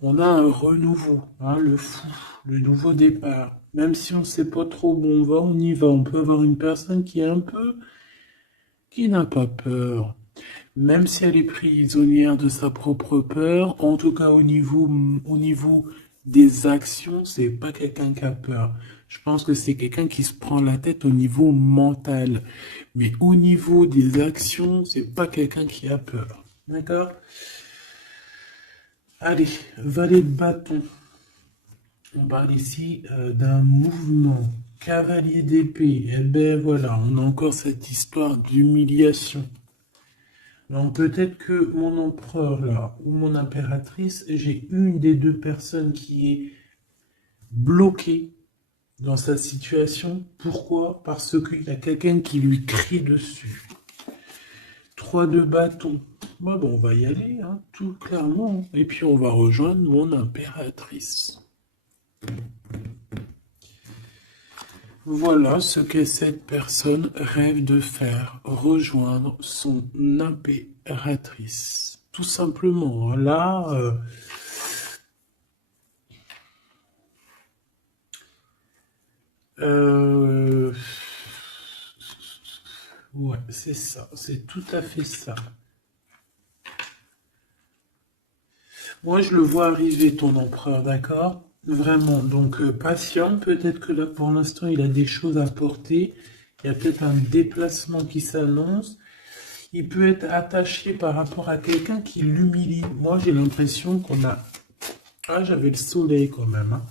On a un renouveau, hein, le fou, le nouveau départ. Même si on ne sait pas trop où on va, on y va. On peut avoir une personne qui est un peu... qui n'a pas peur. Même si elle est prisonnière de sa propre peur, en tout cas au niveau des actions, c'est pas quelqu'un qui a peur. Je pense que c'est quelqu'un qui se prend la tête au niveau mental. Mais au niveau des actions, c'est pas quelqu'un qui a peur. D'accord? Allez, valet de bâton. On parle ici d'un mouvement. Cavalier d'épée. Eh ben voilà, on a encore cette histoire d'humiliation. Donc peut-être que mon empereur là, ou mon impératrice, j'ai une des deux personnes qui est bloquée dans sa situation. Pourquoi? Parce qu'il y a quelqu'un qui lui crie dessus. 3 de bâton. Bon, on va y aller, hein, tout clairement. Et puis on va rejoindre mon impératrice. Voilà ce que cette personne rêve de faire, rejoindre son impératrice. Tout simplement, là, ouais, c'est ça, c'est tout à fait ça. Moi, je le vois arriver, ton empereur, d'accord? Vraiment, donc patient, peut-être que là, pour l'instant, il a des choses à porter. Il y a peut-être un déplacement qui s'annonce. Il peut être attaché par rapport à quelqu'un qui l'humilie. Moi, j'ai l'impression qu'on a... Ah, j'avais le soleil quand même, hein.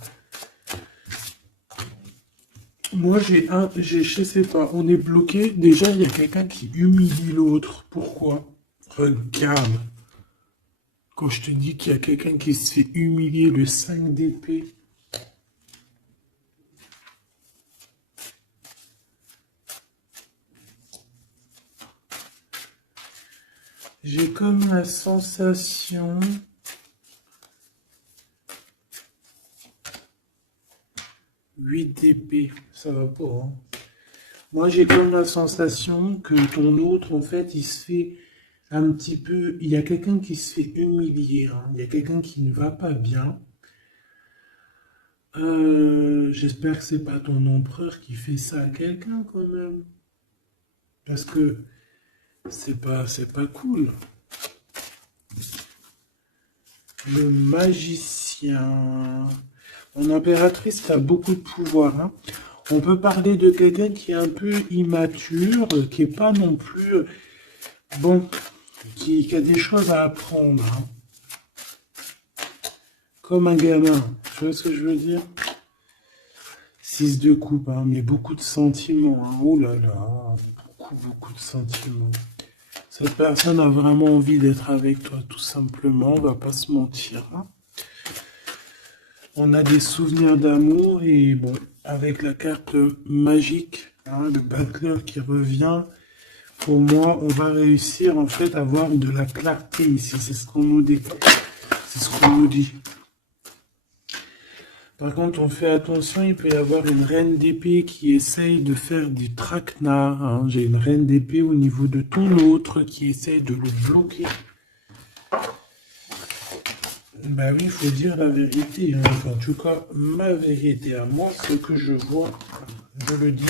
Moi, je sais pas, on est bloqué. Déjà, il y a quelqu'un qui humilie l'autre. Pourquoi? Regarde. Quand je te dis qu'il y a quelqu'un qui se fait humilier, le 5 d'épée. J'ai comme la sensation... 8 d'épée, ça va pas, hein. Moi, j'ai comme la sensation que ton autre, en fait, il se fait un petit peu... Il y a quelqu'un qui se fait humilier, hein. Il y a quelqu'un qui ne va pas bien. J'espère que c'est pas ton empereur qui fait ça à quelqu'un, quand même. Parce que c'est pas cool. Le magicien. Mon impératrice a beaucoup de pouvoir, hein. On peut parler de quelqu'un qui est un peu immature, qui est pas non plus... Bon, qui a des choses à apprendre, hein. Comme un gamin, tu vois ce que je veux dire? 6 de coupe, hein, mais beaucoup de sentiments, hein. Oh là là, beaucoup de sentiments. Cette personne a vraiment envie d'être avec toi, tout simplement, on va pas se mentir, hein. On a des souvenirs d'amour et bon, avec la carte magique, hein, le battleur qui revient, pour moi, on va réussir en fait à avoir de la clarté ici. C'est ce qu'on nous dit. C'est ce qu'on nous dit. Par contre, on fait attention, il peut y avoir une reine d'épée qui essaye de faire du traquenard, hein. J'ai une reine d'épée au niveau de ton autre qui essaye de le bloquer. Bah oui, il faut dire la vérité, hein. En tout cas, ma vérité à moi, ce que je vois, je le dis.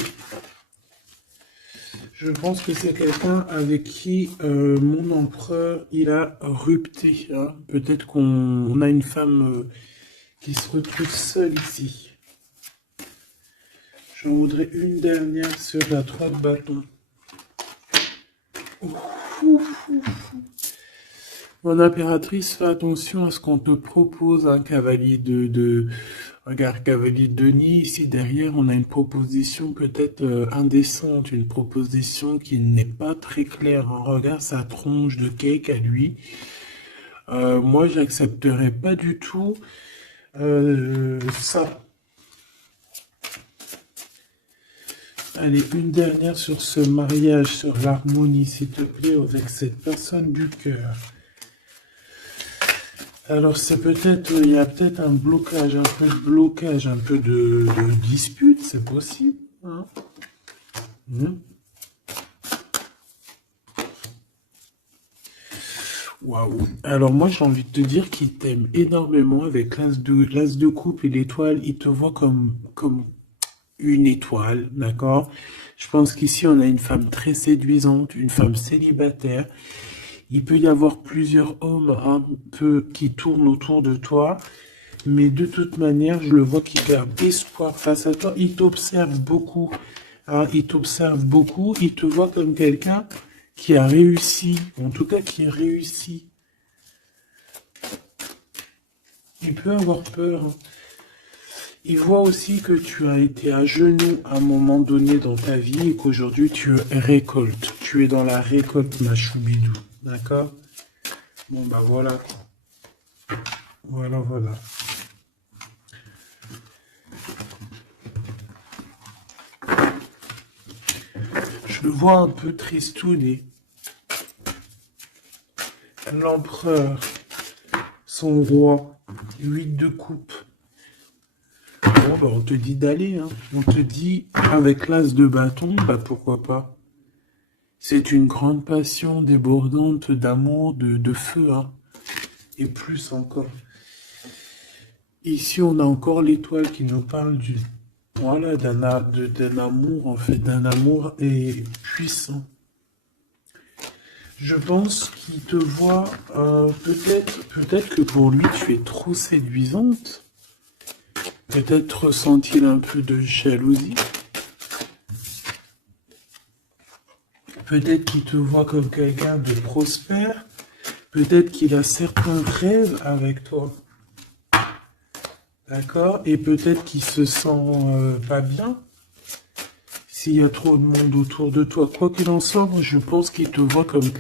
Je pense que c'est quelqu'un avec qui mon empereur, il a rupté, hein. Peut-être qu'on a une femme qui se retrouve seule ici. J'en voudrais une dernière sur la 3 de bâton. Ouf, ouf, ouf. Mon impératrice, fais attention à ce qu'on te propose, un cavalier Regarde, cavalier de Denis, ici derrière, on a une proposition peut-être indécente, une proposition qui n'est pas très claire. Hein. Regarde sa tronche de cake à lui. Moi, j'accepterais pas du tout ça. Allez, une dernière sur ce mariage, sur l'harmonie, s'il te plaît, avec cette personne du cœur. Alors c'est peut-être, il y a peut-être un blocage, un peu de blocage, un peu de dispute, c'est possible. Hein. Waouh. Alors moi j'ai envie de te dire qu'il t'aime énormément avec l'as de coupe et l'étoile, il te voit comme une étoile, d'accord? Je pense qu'ici on a une femme très séduisante, une femme célibataire. Il peut y avoir plusieurs hommes un peu qui tournent autour de toi, mais de toute manière, je le vois qui perd espoir face à toi. Il t'observe beaucoup, hein, il t'observe beaucoup, il te voit comme quelqu'un qui a réussi, en tout cas qui réussit. Il peut avoir peur. Hein. Il voit aussi que tu as été à genoux à un moment donné dans ta vie et qu'aujourd'hui tu récoltes. Tu es dans la récolte, ma choubidou. D'accord? Bon, bah voilà. Voilà, voilà. Je le vois un peu tristouné. L'empereur, son roi, 8 de coupe. Bon, bah on te dit d'aller, hein. On te dit, avec l'as de bâton, bah pourquoi pas. C'est une grande passion débordante d'amour, de feu, hein. Et plus encore. Ici, on a encore l'étoile qui nous parle voilà, d'un amour, en fait, d'un amour et puissant. Je pense qu'il te voit, peut-être que pour lui, tu es trop séduisante. Peut-être ressent-il un peu de jalousie. Peut-être qu'il te voit comme quelqu'un de prospère. Peut-être qu'il a certains rêves avec toi. D'accord? Et peut-être qu'il se sent pas bien. S'il y a trop de monde autour de toi. Quoi qu'il en soit, je pense qu'il te voit comme...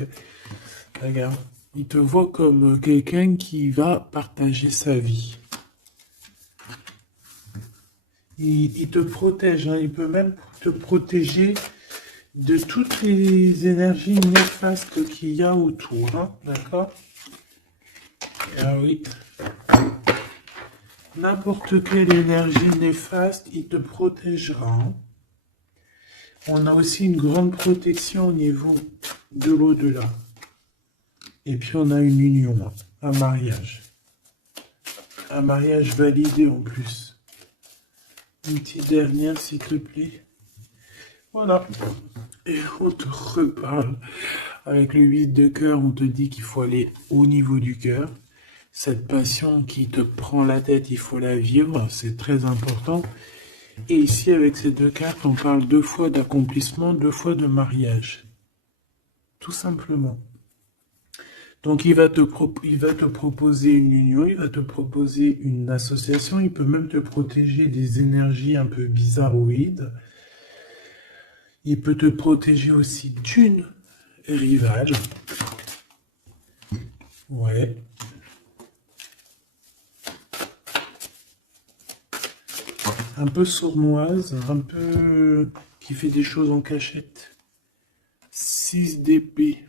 Regarde. Il te voit comme quelqu'un qui va partager sa vie. Il te protège. Hein. Il peut même te protéger de toutes les énergies néfastes qu'il y a autour. Hein. D'accord? Ah oui. N'importe quelle énergie néfaste, il te protégera. Hein. On a aussi une grande protection au niveau de l'au-delà. Et puis on a une union, hein. Un mariage. Un mariage validé en plus. Une petite dernière, s'il te plaît. Voilà. Et on te reparle. Avec le 8 de cœur, on te dit qu'il faut aller au niveau du cœur. Cette passion qui te prend la tête, il faut la vivre, c'est très important. Et ici, avec ces deux cartes, on parle 2 fois d'accomplissement, 2 fois de mariage. Tout simplement. Donc, il va te proposer une union, il va te proposer une association, il peut même te protéger des énergies un peu bizarroïdes. Il peut te protéger aussi d'une rivale. Ouais. Un peu sournoise, un peu qui fait des choses en cachette. 6 d'épée.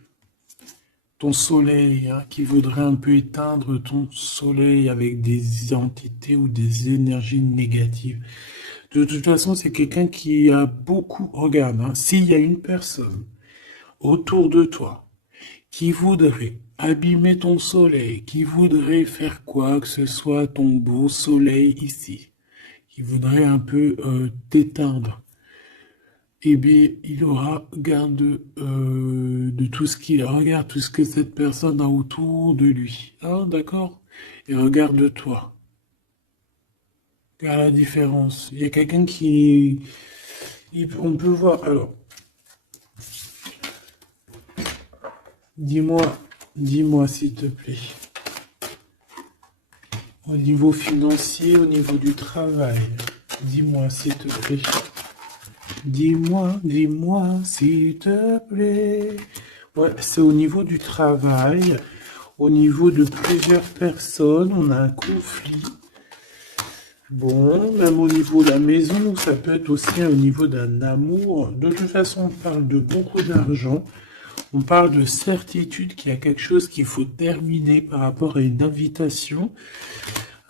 Ton soleil, hein, qui voudrait un peu éteindre ton soleil avec des entités ou des énergies négatives. De toute façon, c'est quelqu'un qui a beaucoup... Regarde, hein, s'il y a une personne autour de toi qui voudrait abîmer ton soleil, qui voudrait faire quoi que ce soit ton beau soleil ici, qui voudrait un peu t'éteindre, eh bien, il aura garde de tout ce qu'il regarde, tout ce que cette personne a autour de lui. Ah, d'accord? Et regarde-toi. Regarde la différence. Il y a quelqu'un qui... on peut voir. Alors, dis-moi s'il te plaît. Au niveau financier, au niveau du travail. Dis-moi s'il te plaît. Dis-moi s'il te plaît. Ouais, c'est au niveau du travail, au niveau de plusieurs personnes, on a un conflit. Bon, même au niveau de la maison, ça peut être aussi au niveau d'un amour. De toute façon, on parle de beaucoup d'argent. On parle de certitude qu'il y a quelque chose qu'il faut terminer par rapport à une invitation.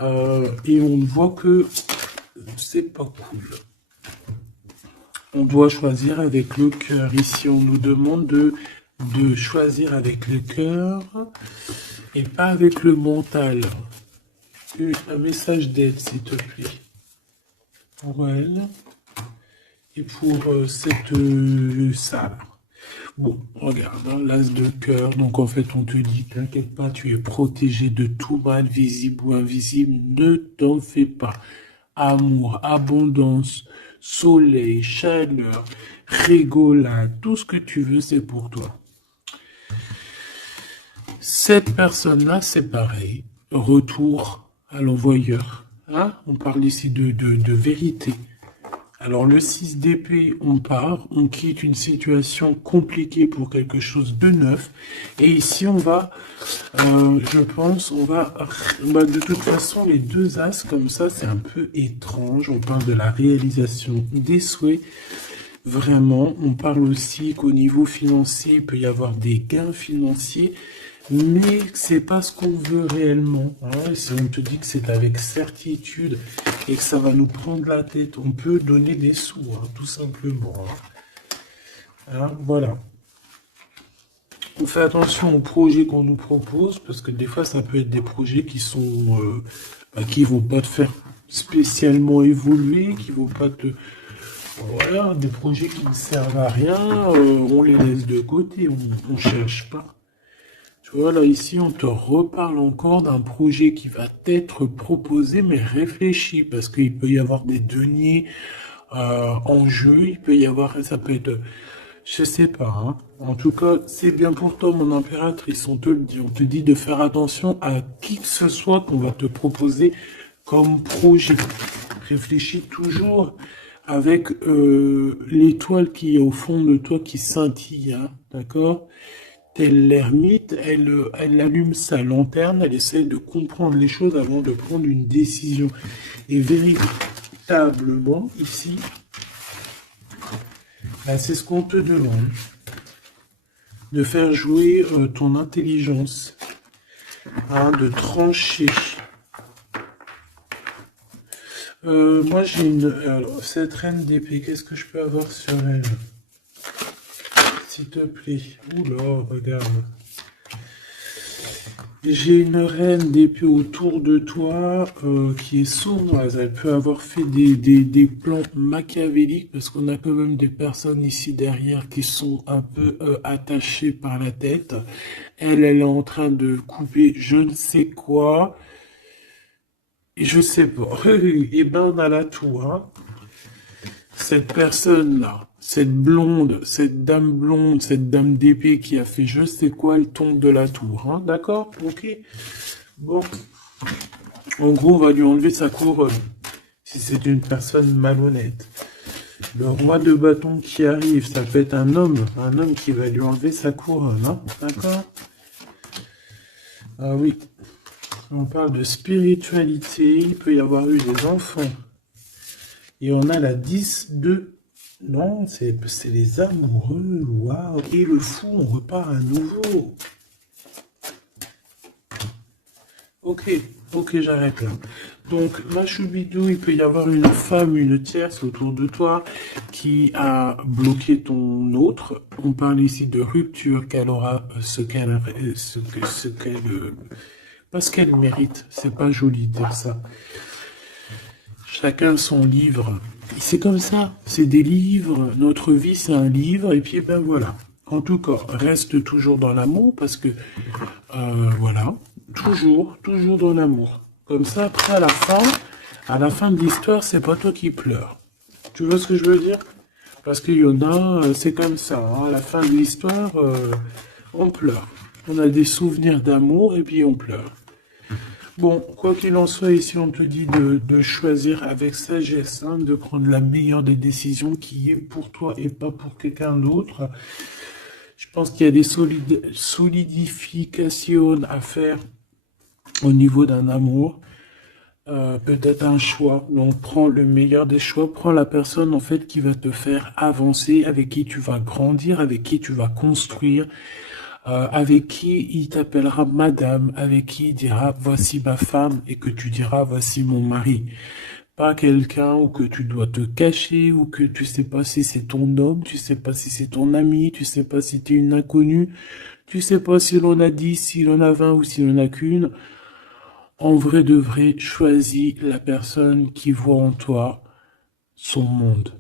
Et on voit que c'est pas cool. On doit choisir avec le cœur. Ici, on nous demande de choisir avec le cœur et pas avec le mental. Un message d'aide, s'il te plaît. Pour elle et pour cette salle. Bon, regarde, hein, l'as de cœur. Donc, en fait, on te dit, t'inquiète pas, tu es protégé de tout mal, visible ou invisible. Ne t'en fais pas. Amour, abondance, soleil, chaleur, rigolade, tout ce que tu veux, c'est pour toi. Cette personne-là, c'est pareil. Retour à l'envoyeur. Hein? On parle ici de vérité. Alors, le 6 d'épée, on part, on quitte une situation compliquée pour quelque chose de neuf. Et ici, on va, je pense, on va, de toute façon, les deux as, comme ça, c'est un peu étrange. On parle de la réalisation des souhaits. Vraiment, on parle aussi qu'au niveau financier, il peut y avoir des gains financiers. Mais c'est pas ce qu'on veut réellement. Hein. Si on te dit que c'est avec certitude et que ça va nous prendre la tête, on peut donner des sous, hein, tout simplement. Hein, voilà. On fait attention aux projets qu'on nous propose, parce que des fois, ça peut être des projets qui sont qui vont pas te faire spécialement évoluer, qui vont pas te... Voilà, des projets qui ne servent à rien, on les laisse de côté, on cherche pas. Voilà, ici, on te reparle encore d'un projet qui va t'être proposé, mais réfléchi, parce qu'il peut y avoir des deniers en jeu, il peut y avoir, ça peut être, je sais pas, hein. En tout cas, c'est bien pour toi, mon impératrice, on te dit de faire attention à qui que ce soit qu'on va te proposer comme projet. Réfléchis toujours avec l'étoile qui est au fond de toi qui scintille, hein, d'accord? Telle l'ermite, elle allume sa lanterne, elle essaie de comprendre les choses avant de prendre une décision. Et véritablement, ici, c'est ce qu'on te demande. De faire jouer ton intelligence. Hein, de trancher. Moi, j'ai une... Alors, cette reine d'épée, qu'est-ce que je peux avoir sur elle? S'il te plaît. Oula, regarde. J'ai une reine d'épée autour de toi qui est sournoise. Elle peut avoir fait des plans machiavéliques parce qu'on a quand même des personnes ici derrière qui sont un peu attachées par la tête. Elle est en train de couper je ne sais quoi. Et je sais pas. Et ben on a la tour, hein. Cette personne-là, cette blonde, cette dame d'épée qui a fait je sais quoi, elle tombe de la tour, hein, d'accord? Ok. Bon. En gros, on va lui enlever sa couronne, si c'est une personne malhonnête. Le roi de bâton qui arrive, ça peut être un homme qui va lui enlever sa couronne, hein, d'accord? Ah oui. On parle de spiritualité, il peut y avoir eu des enfants. Et on a la 10 de... Non, c'est les amoureux. Waouh. Et le fou, on repart à nouveau. Ok, ok, j'arrête là. Donc, ma choubidou, il peut y avoir une femme, une tierce autour de toi qui a bloqué ton autre. On parle ici de rupture qu'elle aura pas ce qu'elle mérite. C'est pas joli de dire ça. Chacun son livre. C'est comme ça. C'est des livres. Notre vie, c'est un livre. Et puis, ben voilà. En tout cas, reste toujours dans l'amour parce que, voilà. Toujours, toujours dans l'amour. Comme ça, après, à la fin de l'histoire, c'est pas toi qui pleures. Tu vois ce que je veux dire? Parce qu'il y en a, c'est comme ça. Hein. À la fin de l'histoire, on pleure. On a des souvenirs d'amour et puis on pleure. Bon, quoi qu'il en soit, ici on te dit de choisir avec sagesse, hein, de prendre la meilleure des décisions qui est pour toi et pas pour quelqu'un d'autre. Je pense qu'il y a des solidifications à faire au niveau d'un amour. Peut-être un choix. Donc prends le meilleur des choix, prends la personne en fait qui va te faire avancer, avec qui tu vas grandir, avec qui tu vas construire, avec qui il t'appellera madame, avec qui il dira voici ma femme et que tu diras voici mon mari. Pas quelqu'un où que tu dois te cacher, ou que tu sais pas si c'est ton homme, tu sais pas si c'est ton ami, tu sais pas si t'es une inconnue, tu sais pas si l'on a 10, si l'on a 20 ou si l'on a qu'une. En vrai de vrai, choisis la personne qui voit en toi son monde.